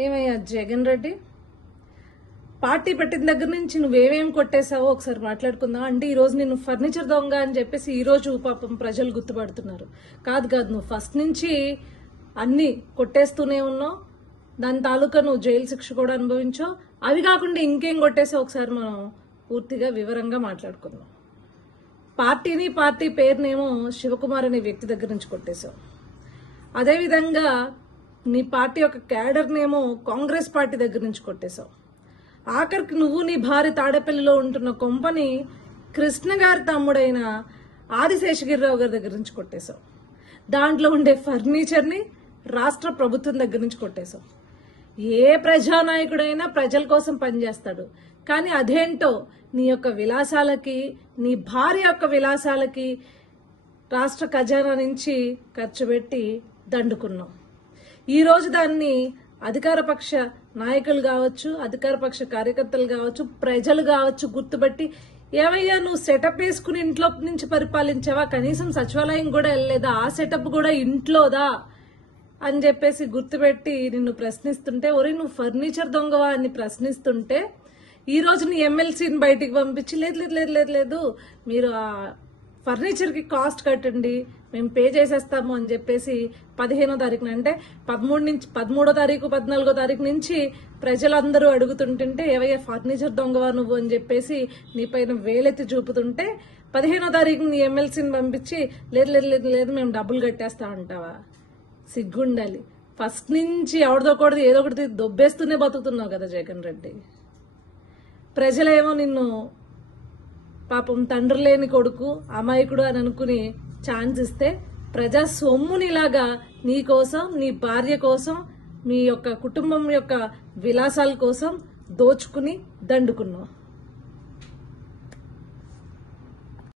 ఏమయ్యా జగన్ రెడ్డి, పార్టీ పెట్టిన దగ్గర నుంచి నువ్వేమేం కొట్టేశావో ఒకసారి మాట్లాడుకుందాం. అంటే ఈ రోజు నిన్ను ఫర్నిచర్ దొంగ అని చెప్పేసి ఈ రోజు పాపం ప్రజలు గుర్తుపడుతున్నారు. కాదు నువ్వు ఫస్ట్ నుంచి అన్ని కొట్టేస్తూనే ఉన్నావు. దాని తాలూకా నువ్వు జైలు శిక్ష కూడా అనుభవించావు. అవి కాకుండా ఇంకేం కొట్టేసావు ఒకసారి మనం పూర్తిగా వివరంగా మాట్లాడుకుందాం. పార్టీ పేరునేమో శివకుమార్ అనే వ్యక్తి దగ్గర నుంచి కొట్టేశావు. అదేవిధంగా నీ పార్టీ యొక్క క్యాడర్నేమో కాంగ్రెస్ పార్టీ దగ్గర నుంచి కొట్టేశావు. ఆఖరికి నువ్వు నీ భార్య తాడేపల్లిలో ఉంటున్న కొంపని కృష్ణ గారి తమ్ముడైన ఆదిశేషగిరిరావు గారి దగ్గర నుంచి కొట్టేశావు. దాంట్లో ఉండే ఫర్నిచర్ని రాష్ట్ర ప్రభుత్వం దగ్గర నుంచి కొట్టేశావు. ఏ ప్రజానాయకుడైనా ప్రజల కోసం పనిచేస్తాడు, కానీ అదేంటో నీ యొక్క విలాసాలకి, నీ భార్య యొక్క విలాసాలకి రాష్ట్ర ఖజానా నుంచి ఖర్చు పెట్టి దండుకున్నావు. ఈరోజు దాన్ని అధికారపక్ష నాయకులు కావచ్చు, అధికారపక్ష కార్యకర్తలు కావచ్చు, ప్రజలు కావచ్చు గుర్తుపట్టి, ఏవయ్యా నువ్వు సెటప్ వేసుకుని ఇంట్లో నుంచి పరిపాలించావా, కనీసం సచివాలయం కూడా వెళ్ళలేదా, ఆ సెటప్ కూడా ఇంట్లోదా అని చెప్పేసి గుర్తుపెట్టి నిన్ను ప్రశ్నిస్తుంటే, ఒరే నువ్వు ఫర్నిచర్ దొంగవా అని ప్రశ్నిస్తుంటే, ఈ రోజు నీ ఎమ్మెల్సీని బయటికి పంపించి లేదు మీరు ఆ ఫర్నిచర్కి కాస్ట్ కట్టండి, మేము పే చేసేస్తాము అని చెప్పేసి 15వ తారీఖున, అంటే 13వ తారీఖు 14వ తారీఖు నుంచి ప్రజలందరూ అడుగుతుంటుంటే, ఏవయ్యా ఫర్నిచర్ దొంగవా నువ్వు అని చెప్పేసి నీ పైన వేలెత్తి చూపుతుంటే 15వ తారీఖు నీ ఎమ్మెల్సీని పంపించి లేదు మేము డబ్బులు కట్టేస్తా అంటావా? సిగ్గుండాలి. ఫస్ట్ నుంచి ఎవరిదొకటిది ఏదో ఒకటి దొబ్బేస్తూనే బతుకుతున్నావు కదా జగన్ రెడ్డి. ప్రజలేమో నిన్ను పాపం తండ్రి లేని కొడుకు, అమాయకుడు అని అనుకుని ఛాన్స్ ఇస్తే, ప్రజా సొమ్మునిలాగా నీ కోసం, నీ భార్య కోసం, మీ యొక్క కుటుంబం యొక్క విలాసాల కోసం దోచుకుని దండుకున్నావు.